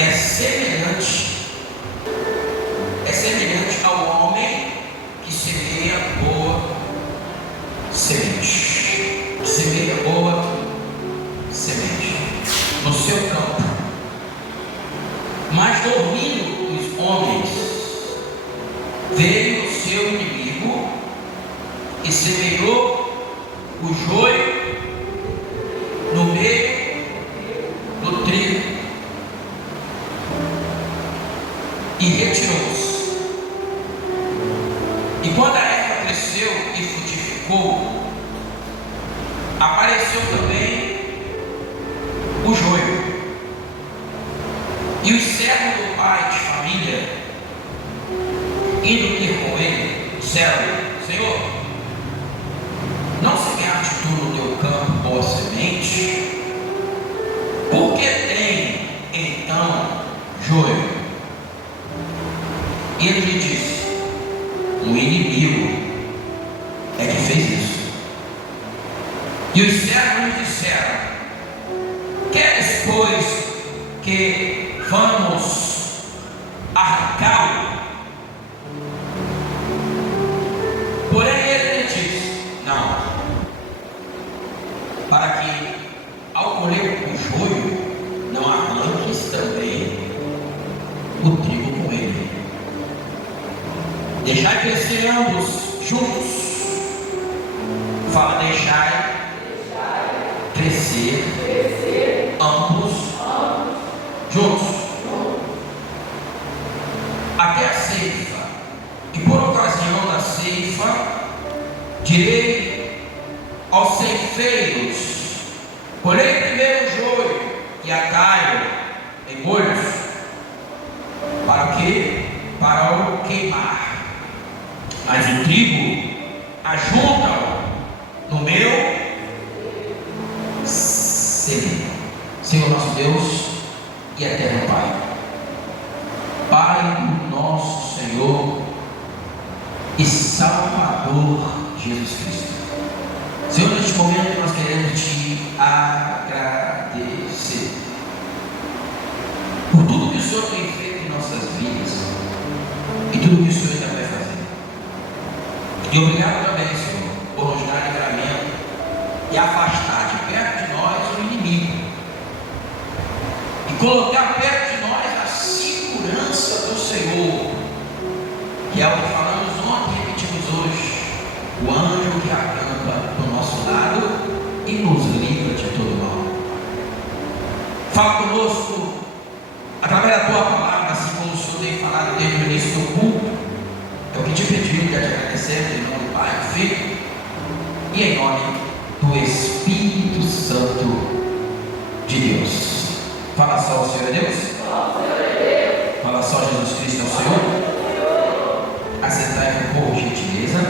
é semelhante ao homem que semeia boa semente. Semeia boa semente no seu campo. Mas dormindo os homens, veio o seu inimigo e semeou o joio no meio do trigo e retirou-se. E quando a erva cresceu e frutificou, apareceu também o joio. E os servos do pai de família, indo ter com ele, disseram: Senhor, não semeaste tu no teu campo boa semente? Por que tem então joio? E ele lhe disse: o inimigo é que fez isso. E os servos lhe disseram: queres, pois, que vamos arrancá-lo? Porém ele lhe disse: não, para que ao colher o joio não arranques também o trigo com ele. Deixai crescer ambos juntos. Fala, deixai crescer ambos juntos até a ceifa. E por ocasião da ceifa, direi aos ceifeiros: colhei primeiro o joio e atai-o em molhos. Para quê? Para o queimar. Mas o trigo ajunta-o no meu celeiro. Senhor nosso Deus e eterno Pai, Pai do nosso Senhor e Salvador Jesus Cristo, Senhor, neste momento nós queremos te agradecer por tudo que o Senhor tem feito em nossas vidas e tudo que o Senhor ainda vai fazer. E obrigado também, Senhor, por nos dar livramento e afastar de perto de nós o inimigo e colocar perto de nós a segurança do Senhor, que é o que falamos ontem e repetimos hoje: o anjo que acampa do nosso lado e nos livra de todo mal. Fala conosco através da tua palavra, assim como o Senhor tem falado desde o início do culto. É o que te pedimos, já te agradecemos em nome do Pai, do Filho e em nome do Espírito Santo de Deus. Fala só: o Senhor é Deus. Fala só: Jesus Cristo é o Senhor. Assentai-vos por gentileza.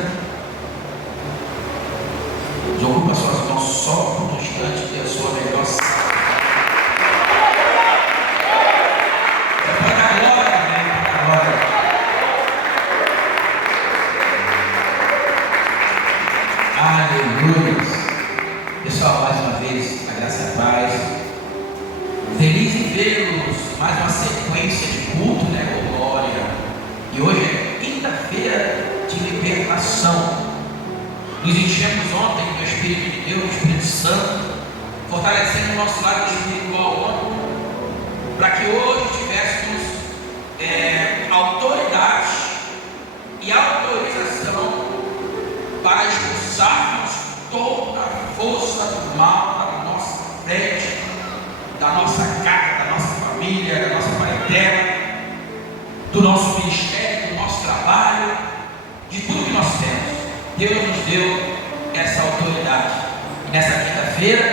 Desocupa suas mãos só por um instante, dê a sua melhor. Aleluia. Pessoal, mais uma vez, a graça e a paz. Feliz em vê-los. Mais uma sequência de culto, né? Glória. E hoje é quinta-feira de libertação. Nos enchemos ontem do Espírito de Deus, do Espírito Santo, fortalecendo o nosso lado espiritual ontem, para que hoje tivéssemos autoridade e autorização para expulsarmos toda a força do mal da nossa frente, da nossa casa, da nossa família, da nossa parentela, do nosso ministério, do nosso trabalho, de tudo que nós temos. Deus nos deu essa autoridade. E nessa quinta-feira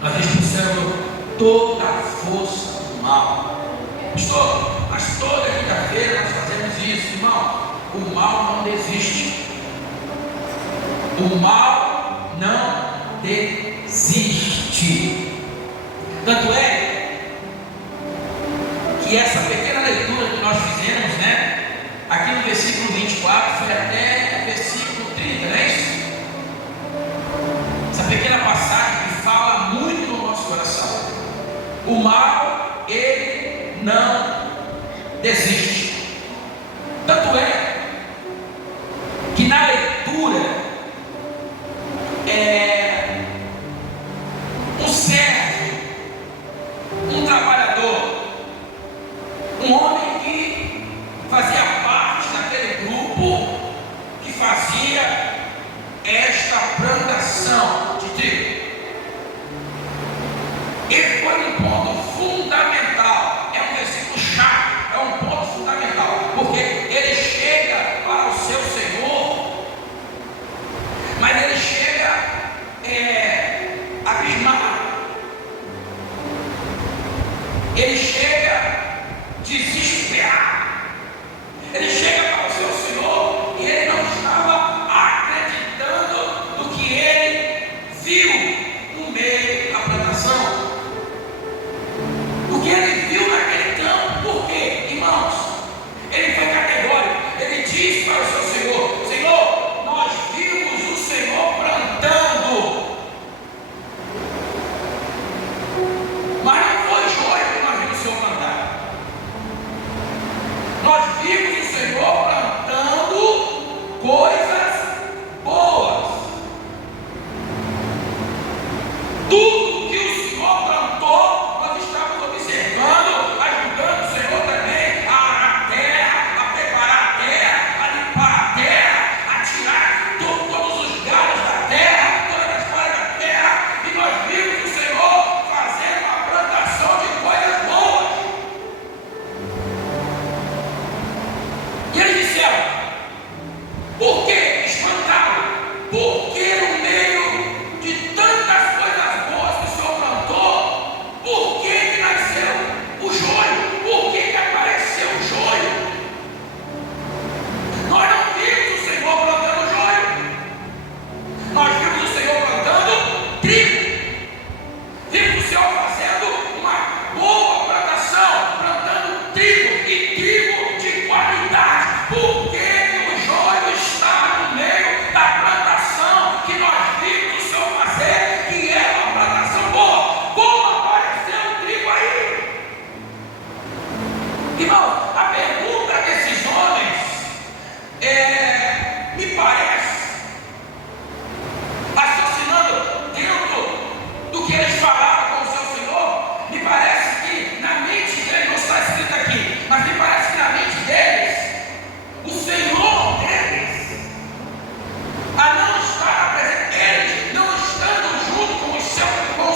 nós expulsamos toda a força do mal. Mas toda quinta-feira nós fazemos isso, irmão. O mal não desiste. O mal não desiste. Tanto é que essa pequena leitura que nós fizemos, né, aqui no versículo 24, foi até o versículo 30, não é isso? Essa pequena passagem que fala muito no nosso coração. O mal, ele não desiste. Tanto é que na leitura um servo, um trabalhador, um homem que fazia parte daquele grupo que fazia esta plantação de trigo. Ele foi um ponto fundamental, é um versículo chave, é um ponto fundamental, porque ele chega para o seu Senhor, mas ele chega abismado, ele chega desesperado, ele chega para o seu Senhor e ele não estava acreditando no que ele viu no meio da plantação, o que ele viu naquele campo. Por quê, irmãos? Ele foi categórico, ele disse para o seu Senhor: Senhor, nós vimos o Senhor plantando, mas não foi joio que nós vimos o Senhor plantar. Nós vimos o Senhor plantando coisas boas. Tudo que o Senhor plantou, nós estamos observando, ajudando o Senhor também a arar a terra, a preparar a terra, a limpar a terra, a tirar todos os galhos da terra, todas as folhas da terra, e nós vimos o Senhor fazendo uma plantação de coisas boas. E eles disseram: por que espantaram? Porque no meio de tantas coisas boas que o Senhor plantou, por que nasceu o joio? Por que apareceu o joio? Nós não vimos o Senhor plantando joio, nós vimos o Senhor plantando trigo, vimos o Senhor fazendo uma boa plantação, plantando trigo, e trigo de qualidade. Por que o joio está no meio da plantação que nós vimos o Senhor fazer, que é uma plantação boa? Como apareceu o trigo aí? Irmão, a pergunta desses homens me parece, raciocinando dentro do que eles falaram com o seu Senhor, me parece que na mente deles, não está escrito aqui, mas me parece que na mente deles, o Senhor deles, a não estar presente, eles não estando junto com o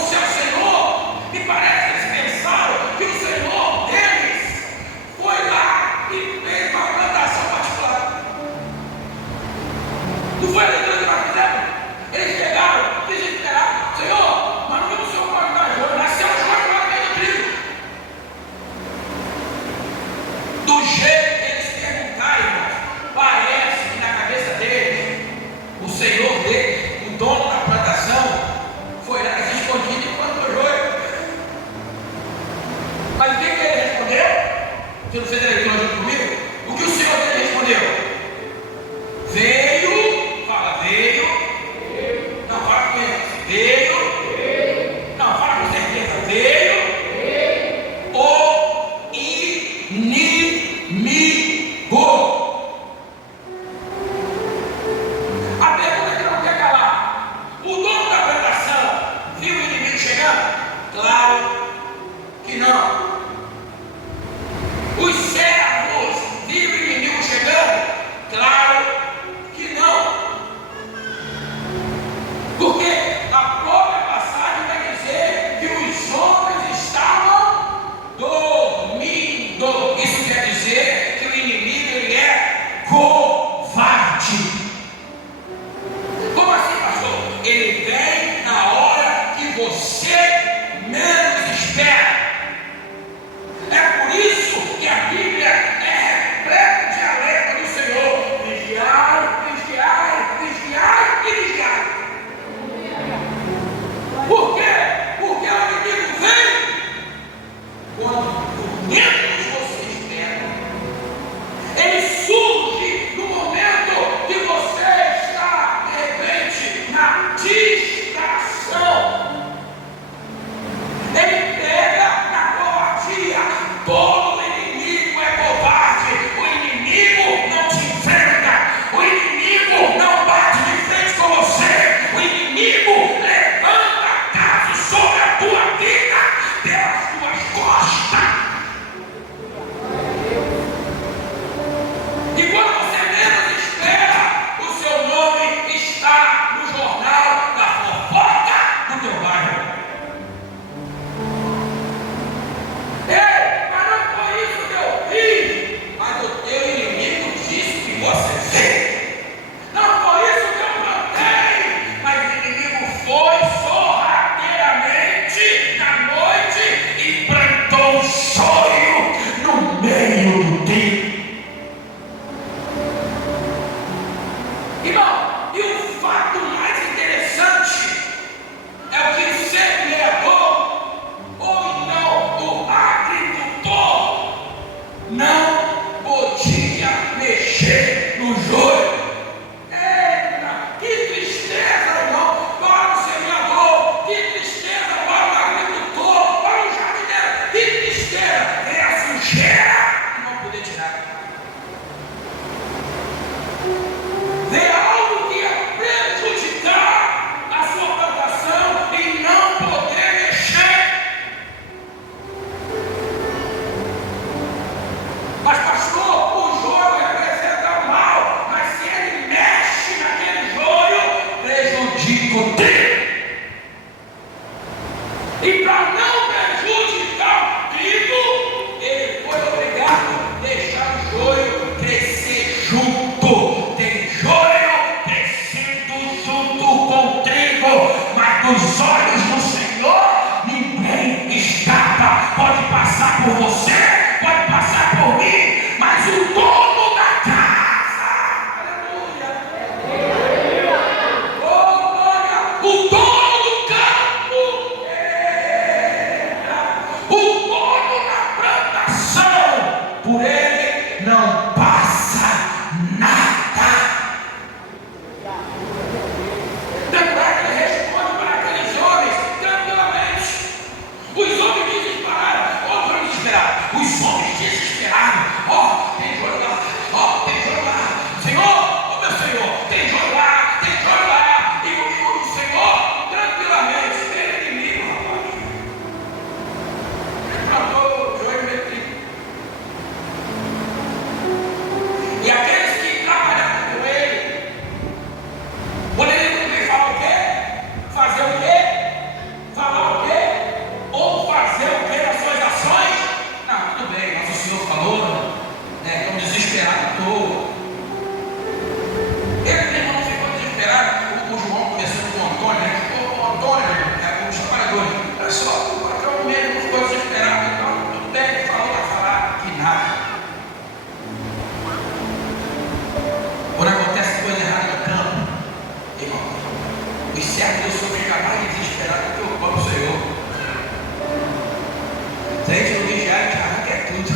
seu Senhor, me parece que eles pensaram que o Senhor deles foi lá e fez uma plantação particular. Não foi a leitura que nós fizemos? Eles pegaram, desesperados: Senhor, mas não vimos o Senhor plantar joio, nasceu joio lá no meio do trigo. Do jeito que eles perguntaram, irmãos, parece que na cabeça deles, o Senhor deles, o dono da plantação, foi lá escondido e plantou joio. Mas o que ele respondeu? Você não fez a leitura junto comigo? O que o Senhor dele respondeu? Veio, fala, veio. Não, fala com ele. Veio. Não, fala com certeza. Veio. O inimigo. A pergunta que não quer calar: o dono da plantação viu o inimigo chegando? Claro que não. Os servos viram o inimigo chegando? Claro que não. Porque a própria passagem vai dizer que os homens estavam dormindo. Isso quer dizer que o inimigo, ele é covarde. Como assim, pastor? Ele vem na hora que você menos espera. para não prejudicar o trigo, ele foi obrigado a deixar o joio crescer junto. Tem joio crescendo junto com o trigo, mas dos olhos do Senhor ninguém escapa. Pode passar por você, pode passar por mim, mas o dono da casa, aleluia, oh glória, o dono do campo, o dono da plantação, por ele não passa nada. Tanto é que ele responde para aqueles homens tranquilamente. Os homens desesperaram, outros desesperados, os homens desesperados. Ó, tem joio lá, ó, tem joio lá. Senhor, ó meu Senhor, tem joio lá, tem joio lá. E o Senhor, tranquilamente, ele é inimigo, rapaz. Matou o joio metrico. E aqueles que trabalharam com ele, poderiam também falar o quê? Fazer o quê? Falar o quê? Ou fazer o quê nas suas ações? Não, tudo bem, mas o Senhor falou, né? Estão desesperados à toa. Ele mesmo não ficou desesperado. O João começou com o Antônio, né? O Antônio, os trabalhadores. Olha só, o patrão mesmo não ficou desesperado. Então, tudo bem, ele falou para falar que nada. Quando acontece coisa errada no campo, irmão, os servos do Senhor ficam mais desesperados do que o próprio Senhor. Se a gente não vigiar, a gente arranca tudo.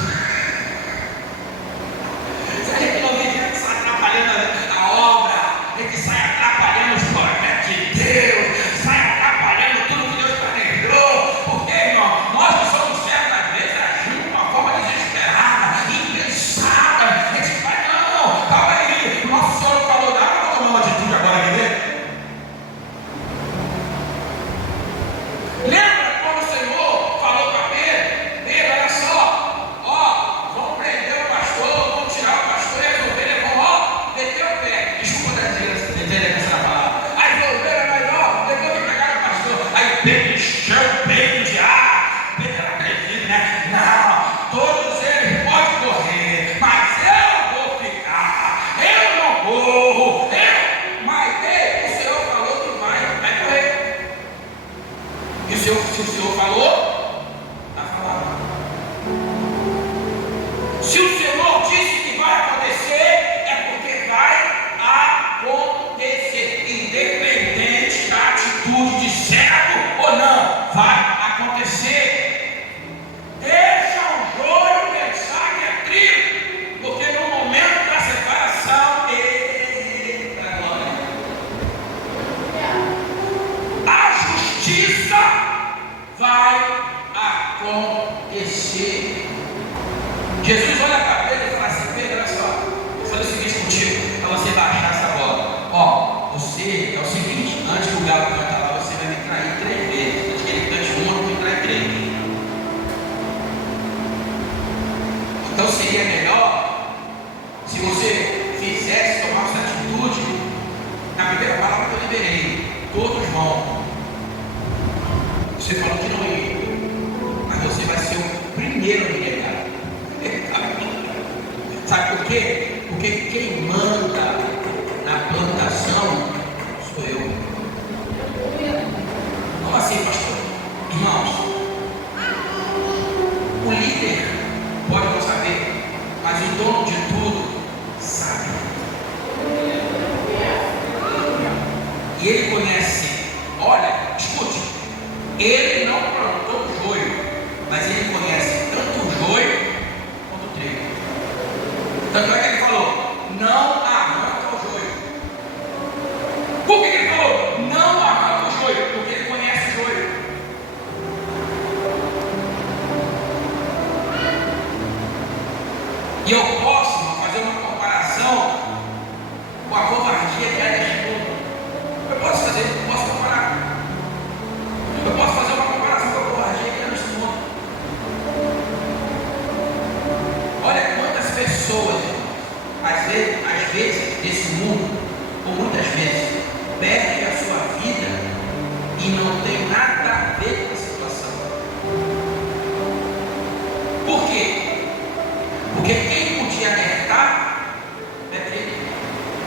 Se a gente não vigiar, a gente sai atrapalhando a obra, a gente sai atrapalhando os projetos de Deus, sai atrapalhando tudo que Deus planejou. Porque, irmão, nós que somos servos, às vezes agimos de uma forma desesperada, impensada. A gente vai, não, calma aí, o nosso Senhor falou, dá para tomar uma atitude agora, quer ver? Lembra quando o Senhor falou para Pedro? Pedro, olha só, ó, vamos prender o pastor, vamos tirar o pastor e resolver, vamos, ó, meter o pé. Desculpa dizer essa palavra. Aí resolveram, mas ó, depois que pegaram o pastor, aí Pedro encheu o peito de ar. Pedro era acredito, né? Não, todos eles podem correr, mas eu vou ficar, eu não corro, mas o Senhor falou que vai correr. E se o Senhor falou, vai falar. Se o Senhor disse que vai acontecer, é porque vai acontecer. Independente da atitude de servo ou não, vai acontecer. Deixa o joio pensar que é trigo, porque no momento da separação, eita glória, a justiça vai acontecer. Jesus olha para Pedro e fala assim: Pedro, olha só, vou fazer o seguinte contigo, para você baixar essa bola. Ó, você é o seguinte, antes que o galo cantar lá, você vai me trair 3 vezes. Antes que ele cante uma, eu vou me trair 3. Então seria melhor se você fizesse, tomasse atitude na primeira palavra que eu liberei. Todos vão. Você falou que não ia, mas você vai ser o primeiro a me negar. Sabe por quê? Porque quem manda na plantação sou eu. Como assim, pastor? Irmãos, o líder pode não saber, mas o dono de tudo sabe. E ele conhece. Olha, escute, ele não plantou joio, mas ele conhece tanto o joio quanto o trigo. Tanto é que ele falou: não arranca o joio. Por que ele falou não arranca o joio? Porque ele conhece o joio. E eu posso fazer uma comparação com a covardia que é neste mundo. Eu posso comparar. Eu posso fazer uma comparação com a covardia que é neste mundo. Olha quantas pessoas, às vezes, desse mundo, ou muitas vezes, perdem a sua vida e não tem nada a ver com a situação. Porque quem podia alertar é trigo.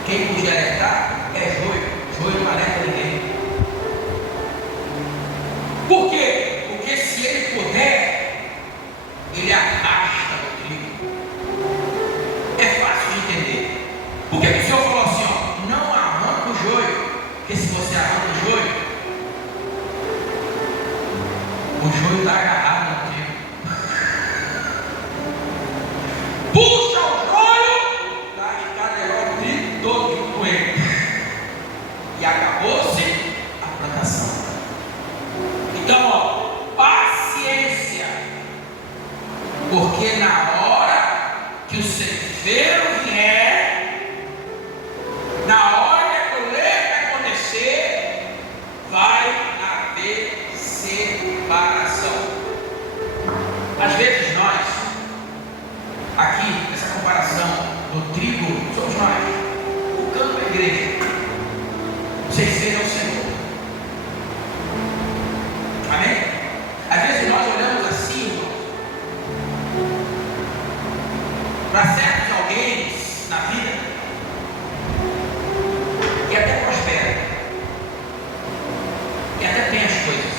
Quem podia alertar é joio. Joio não alerta ninguém. Por quê? Porque se ele puder, ele arrasta o trigo. É fácil de entender. Por que o Senhor falou assim, ó, não arranca o joio? Porque se você arranca o joio está agarrado no trigo. Puxa o joio, está encadeado o trigo todo junto com ele. E acabou-se a plantação. Então, ó, paciência. Porque na hora que o ceifeiro vier, na hora que a colheita acontecer, vai haver separação. Às vezes nós, aqui, essa comparação do trigo, somos nós. O campo é a igreja. O ceifeiro é o Senhor. Amém? Às vezes nós olhamos assim, para certos alguém na vida, e até prospera, e até tem as coisas.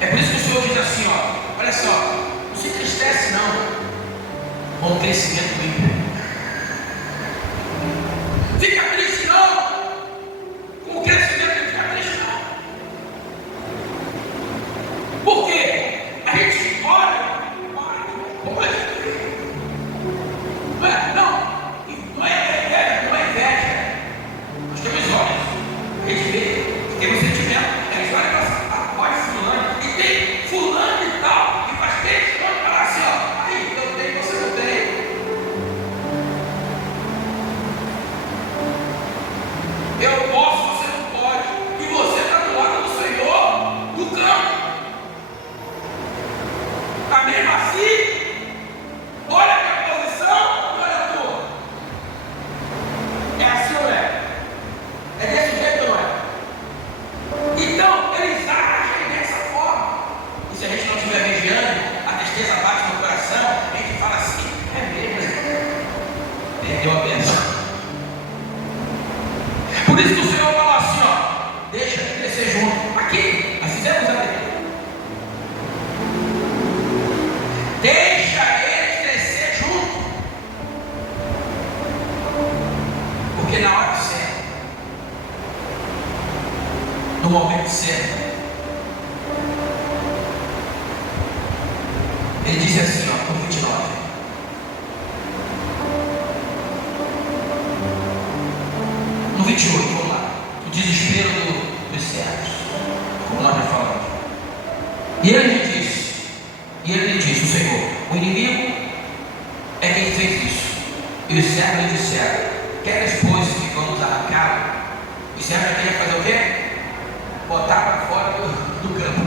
É por isso que o Senhor diz assim, ó, olha só, não se entristece não com o crescimento do ímpio. Fica triste não com o crescimento do ímpio, fica triste não. Por quê? A gente olha, não é inveja. Nós temos olhos, a gente vê, temos sentimento, a gente olha e fala assim, olha fulano, e tem fulano e tal, e faz tempo que você fala assim, ó, aí eu tenho, você não tem. Eu posso, você não pode, e você está do lado do Senhor, do campo. A mesma assim, olha a minha posição, olha a tua. É assim ou não é? É desse jeito ou não é? Então, eles agem dessa forma. E se a gente não estiver vigiando, a tristeza bate no coração, a gente fala assim, é mesmo. Perdeu a bênção. Por isso que o Senhor fala assim, ó, deixa ele crescer junto. Aqui, nós fizemos a leitura. Deixa eles crescer junto. Porque na hora certa, no momento certo, ele diz assim, ó, no 29. No 28, vamos lá. O desespero dos servos, como nós já falamos. E ele lhe disse, o Senhor, o inimigo é quem fez isso. E os servos lhe disseram, queres pois que vamos arrancá-lo? Os servos queriam fazer o quê? Botar para fora do campo.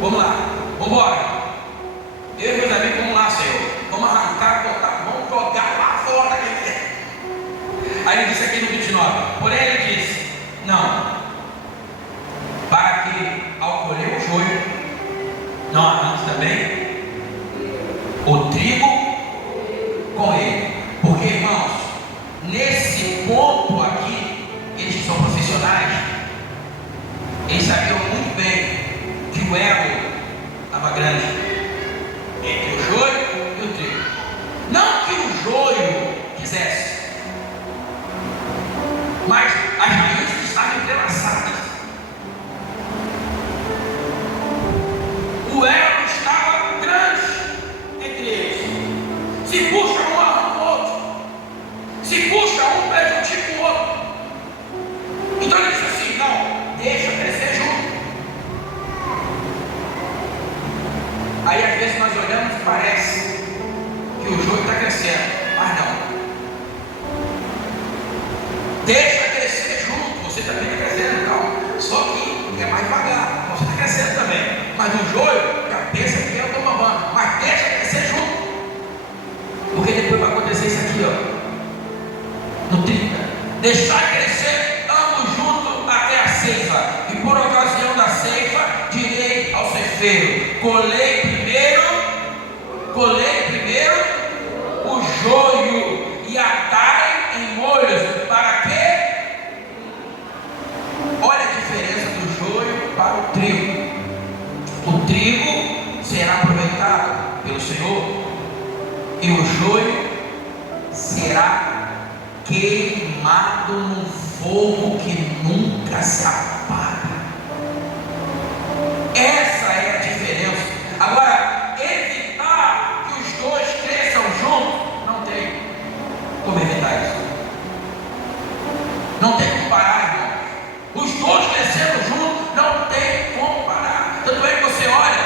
Vamos lá, vamos embora. Eu e meus amigos, vamos lá, Senhor. Vamos arrancar, botar, vamos jogar lá fora. Aí ele disse aqui no 29, porém ele disse, não, para que ao colher o joio, não arranque também o trigo com ele. Porque, irmãos, nesse ponto aqui, eles que são profissionais, eles sabiam muito bem que o ego estava grande entre o joio e o trigo. Não que o joio quisesse, mas as raízes estavam entrelaçadas. O ego estava grande entre eles. Se puxa um, arranca o outro. Se puxa um, prejudica o outro. Então ele disse assim, não, deixa crescer junto. Aí às vezes nós olhamos e parece que o joio está crescendo, mas não. Deixa crescer junto, você também está crescendo, calma. Só que é mais devagar, você está crescendo também. Mas o joio, já pensa que eu estou mamando, mas deixa crescer junto. Porque depois vai acontecer isso aqui, ó. No 30. Deixar crescer ambos juntos até a ceifa. E por ocasião da ceifa, direi ao ceifeiro: colhei primeiro o e o joio será queimado num fogo que nunca se apaga. Essa é a diferença. Agora, evitar que os dois cresçam juntos, não tem como evitar isso. Não tem como parar, irmão. Os dois crescendo juntos, não tem como parar. Tanto é que você olha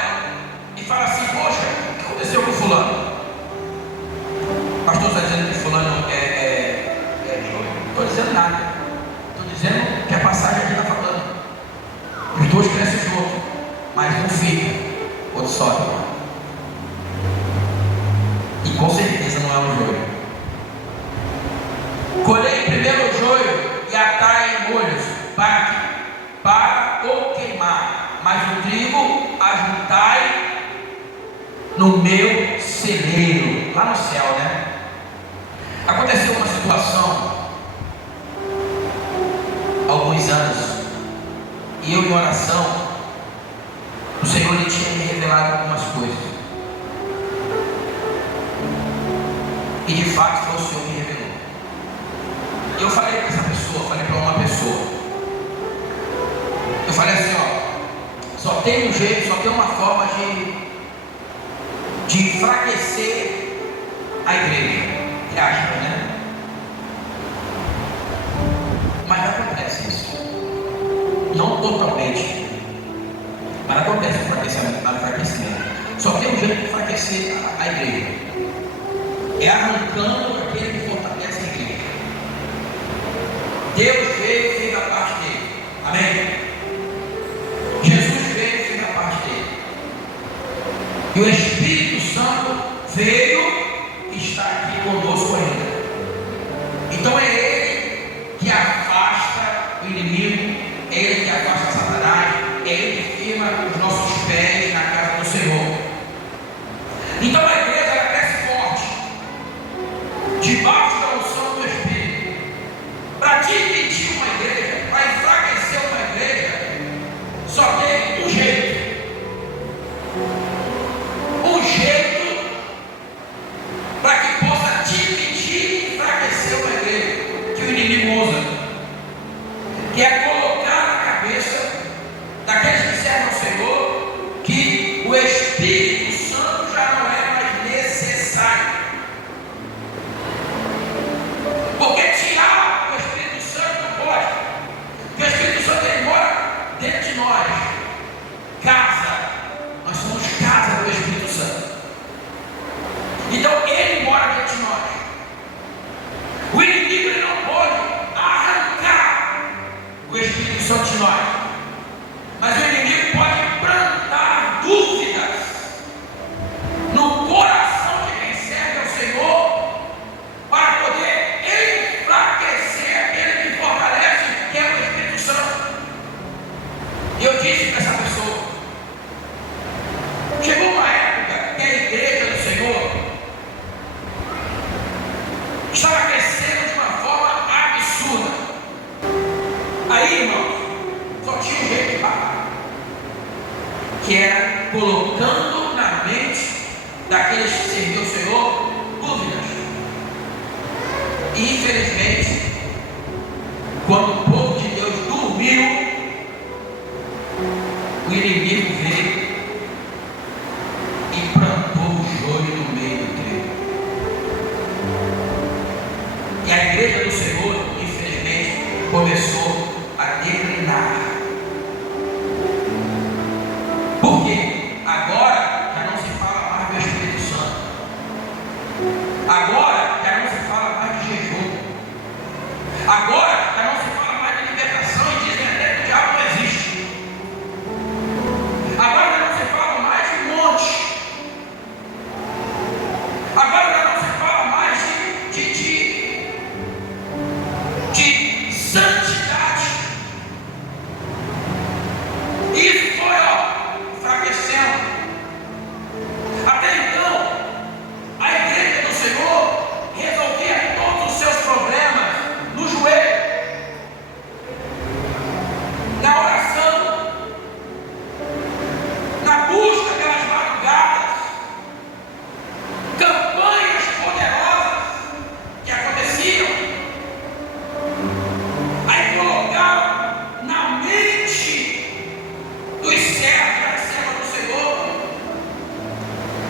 e fala assim: poxa, o que aconteceu com fulano? O pastor está dizendo que fulano é joio. Não estou dizendo nada. Estou dizendo que a passagem aqui está falando. Os dois crescem juntos, mas um fica, outro sobe. E com certeza não é um joio. Colhei primeiro o joio e atai em molhos para ou queimar, mas o trigo ajuntai no meu celeiro, lá no céu, né? Aconteceu uma situação há alguns anos, e eu, em oração, o Senhor lhe tinha me revelado algumas coisas, e de fato foi o Senhor que me revelou. E eu falei para essa pessoa, falei para uma pessoa, eu falei assim: ó, só tem um jeito, só tem uma forma de enfraquecer a igreja, que acha, né? Mas acontece isso, não totalmente, mas acontece enfraquecimento. Só tem um jeito de enfraquecer a igreja, é arrancando aquele que fortalece a igreja. Deus veio e fez a parte dele, amém? Jesus veio e fez a parte dele, e o Espírito Santo veio e está aqui conosco ainda. Então é Ele que afasta o inimigo, é Ele que afasta Satanás, é Ele que firma os nossos pés na casa do Senhor. Então a igreja, ela cresce forte, debaixo da unção do Espírito. Para dividir uma igreja, para enfraquecer uma igreja, só tem um jeito. Um jeito para que possa dividir e enfraquecer uma igreja, que o inimigo usa, que é colocar na cabeça daqueles que servem ao Senhor que o Espírito Santo já não é mais necessário. Porque tirar o Espírito Santo não pode. Porque o Espírito Santo, ele mora dentro de nós. Casa. Nós somos casa do Espírito Santo. Então ele mora dentro de nós. O inimigo, ele não pode arrancar o Espírito Santo de nós. Mas o inimigo pode plantar dúvidas no coração de quem serve ao Senhor, para poder enfraquecer aquele que fortalece, que é o Espírito Santo. E eu disse para essa pessoa: chegou uma época que a igreja do Senhor estava crescendo de uma forma absurda. Aí, irmãos, só tinha um jeito de parar, que era colocando na mente daqueles que serviam o Senhor dúvidas. E infelizmente, quando o povo de Deus dormiu, o inimigo veio e plantou o joio no meio do trigo. E a igreja do Senhor, infelizmente, começou a declinar. Por quê? Agora já não se fala mais do Espírito Santo. Agora já não se fala mais de jejum. Agora já não se fala mais de libertação, e dizem até que o diabo não existe. Agora já não se fala mais de monte. Agora já não se fala mais de santidade.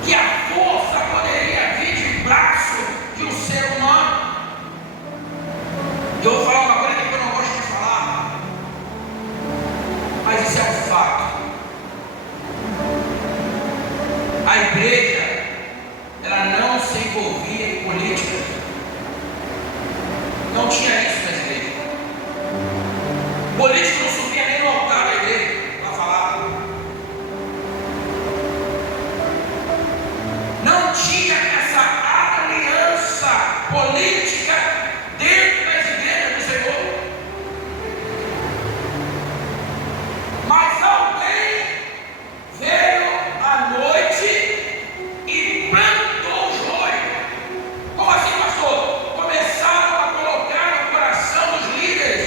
que a força poderia vir de braço de um ser humano. Eu vou falar uma coisa que eu não gosto de falar, mas isso é um fato. A igreja, ela não se envolvia em política. Não tinha isso na igreja. Político não subia nem no altar da igreja para falar. Não tinha essa aliança política dentro das igrejas do Senhor. Mas alguém veio à noite e plantou o joio. Como assim, pastor? Começaram a colocar no coração dos líderes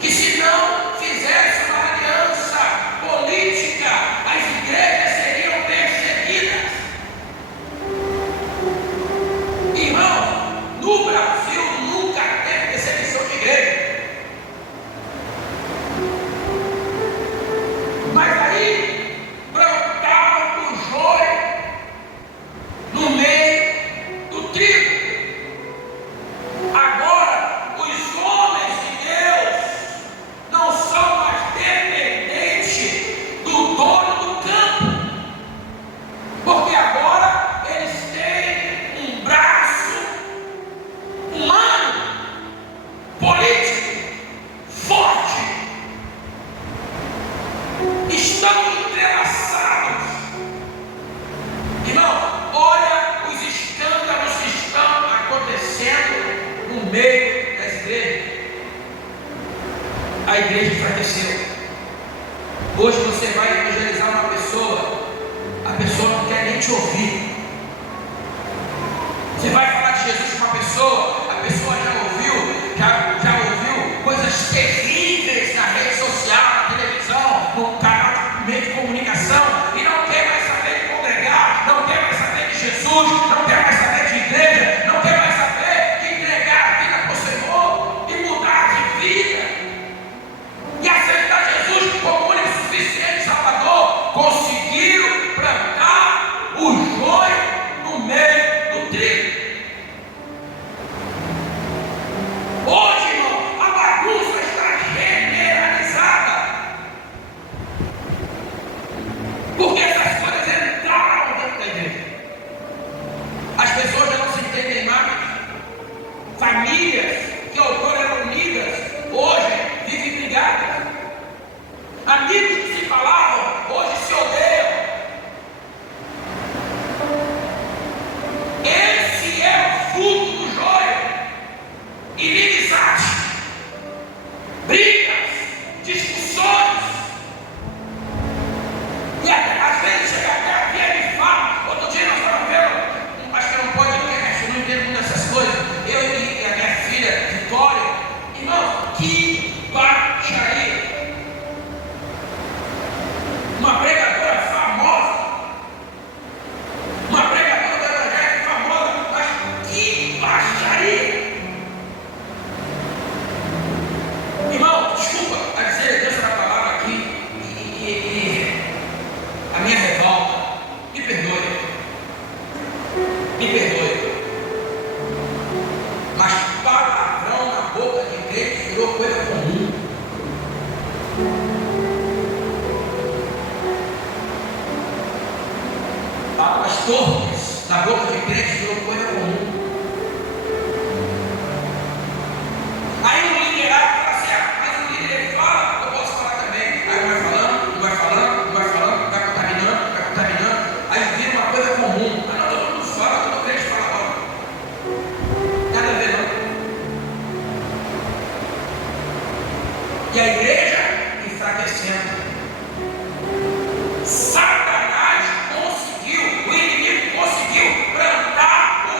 que se não fizesse uma aliança política, as igrejas seriam perseguidas. Irmão, no Brasil nunca teve perseguição de igreja. Mas aí plantavam o joio no meio do trigo. Agora, os homens de Deus não são mais dependentes do dono do campo, porque agora eles têm um braço humano, político, forte. Estão entrelaçados. Irmão, olha os escândalos que estão acontecendo no meio das igrejas. A igreja enfraqueceu. Hoje você vai evangelizar uma pessoa, a pessoa não quer nem te ouvir. Você vai falar de Jesus com uma pessoa, a pessoa já ouviu coisas terríveis na rede social, na televisão, no canal de meio de comunicação, e não quer mais saber de congregar, não quer mais saber de Jesus, não quer mais saber de igreja, não quer mais saber de entregar a vida para o Senhor e mudar de vida e aceitar Jesus como único e suficiente Salvador. Conseguiram plantar o joio no meio do trigo. Hoje, irmão, a bagunça está generalizada, porque essas coisas entraram dentro da igreja. As pessoas já não se entendem mais. Famílias que outrora eram unidas, hoje vivem brigadas. Amigos que se falavam, hoje se odeiam. Esse é o fruto do joio. Inimizade, brigas, discussões, e às vezes chega até a via de fala. Outro dia nós estávamos vendo, acho que não pode podcast, eu não entendo muito dessas coisas, eu e a minha filha Vitória, irmão, que baixaria. Uma pregadora famosa, uma pregadora da evangélica famosa, mas que baixaria. Irmão, desculpa a dizer, deixa a palavra aqui e a minha revolta, me perdoe, mas palavrão na boca de crente virou coisa comum. Palavras torpes na boca de crente virou coisa comum. Aí o liderado fala assim, mas o líder ele fala, eu posso falar também. Aí vai falando, vai contaminando, aí vira uma coisa comum. Mas não, todo mundo fala, todo crente fala logo. Nada a ver não. E a igreja enfraquecendo. Satanás conseguiu, o inimigo conseguiu plantar o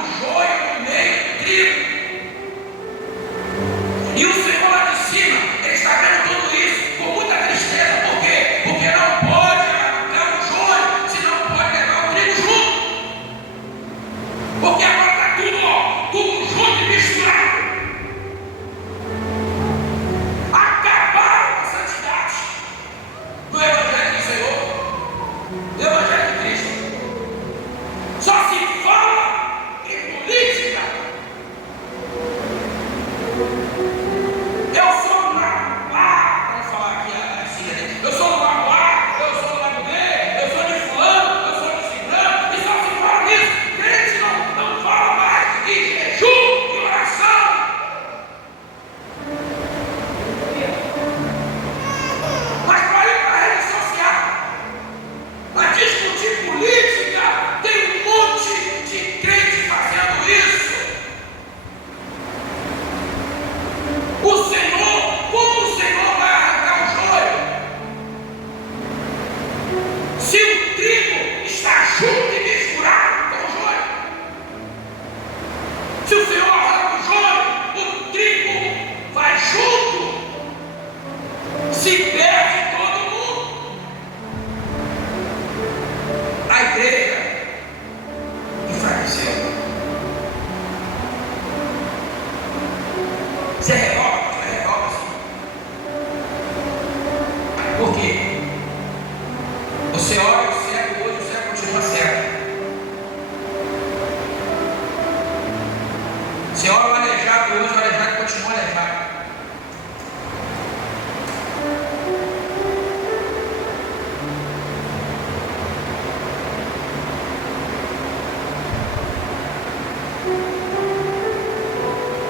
Você olha o aleijado hoje, o aleijado continua aleijado.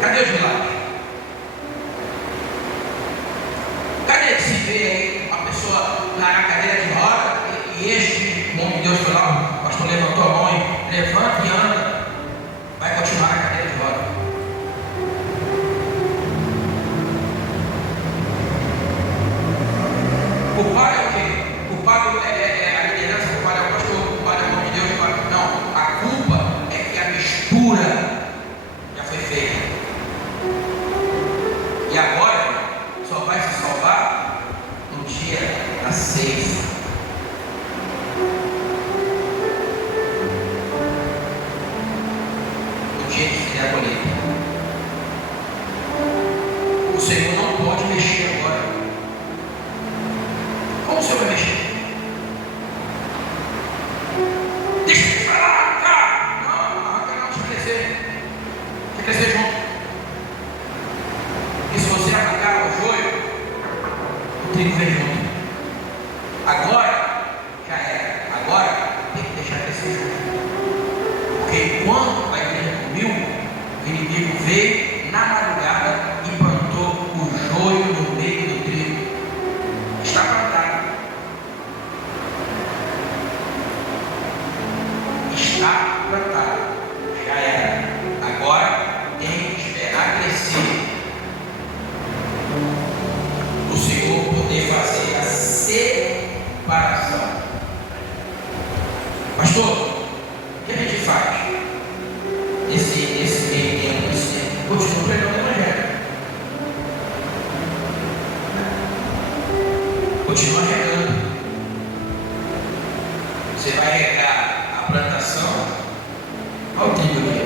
Cadê os milagres? Cadê que se vê aí uma pessoa na cadeira de roda e este, o homem de Deus foi lá, o pastor levantou a mão e levanta e anda, vai continuar na cadeira de roda. Culpado é o quê? Culpado é a liderança, culpado é o pastor, culpado é o homem de Deus. Não, a culpa é que a mistura já foi feita. E agora só vai se salvar no dia da ceia. No dia que fizer a colheita. O Senhor não pode mexer agora. Como o Senhor vai mexer? Deixa ele falar, cara! Não, arranca não, deixa crescer. Deixa crescer junto. E se você arrancar o joio, o trigo vem junto. Agora, já era. Agora, tem que deixar crescer junto. Porque quando a igreja comiu, o inimigo veio na madrugada e plantou o joio no meio do trigo. Está plantado. Está plantado. Já era. Agora tem que esperar crescer. O Senhor poder fazer a separação. Pastor, o que a gente faz? Esse meio tempo, continua pregando o Evangelho. Continua regando. Você vai regar a plantação. Olha o trigo aqui.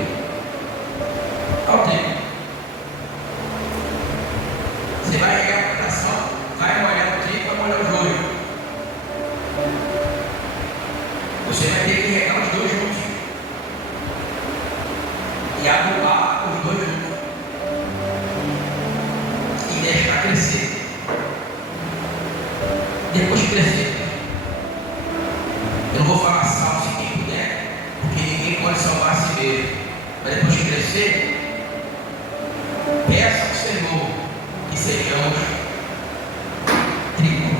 Olha o trigo. Você vai regar a plantação, vai molhar o trigo, vai molhar o joio. Você vai ter que regar os dois juntos. E adubar os dois juntos. E deixar crescer. Depois de crescer, eu não vou falar salve se quem puder, porque ninguém pode salvar a si mesmo. Mas depois de crescer, peça ao Senhor que sejamos trigo,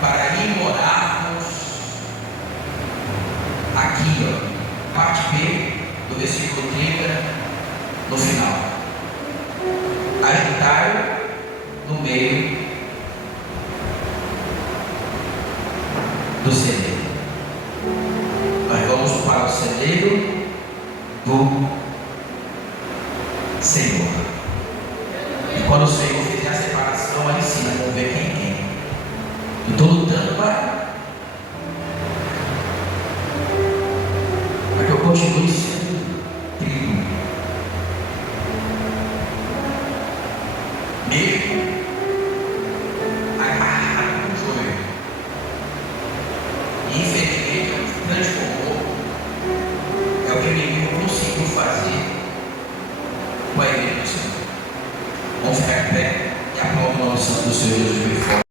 para ir morarmos aqui, ó, parte B do versículo 30, no final. Ajudai-o no meio do celeiro. Nós vamos para o celeiro do Senhor. E quando o Senhor fizer a separação, aí sim, nós vamos ver quem é quem. Eu estou lutando para que eu continue sendo trigo. Mesmo agarrado com o joio. E infelizmente, o que transformou é o que o inimigo conseguiu fazer com a igreja do Senhor. Vamos ficar em pé e aplaudir o nome santo do Senhor Jesus.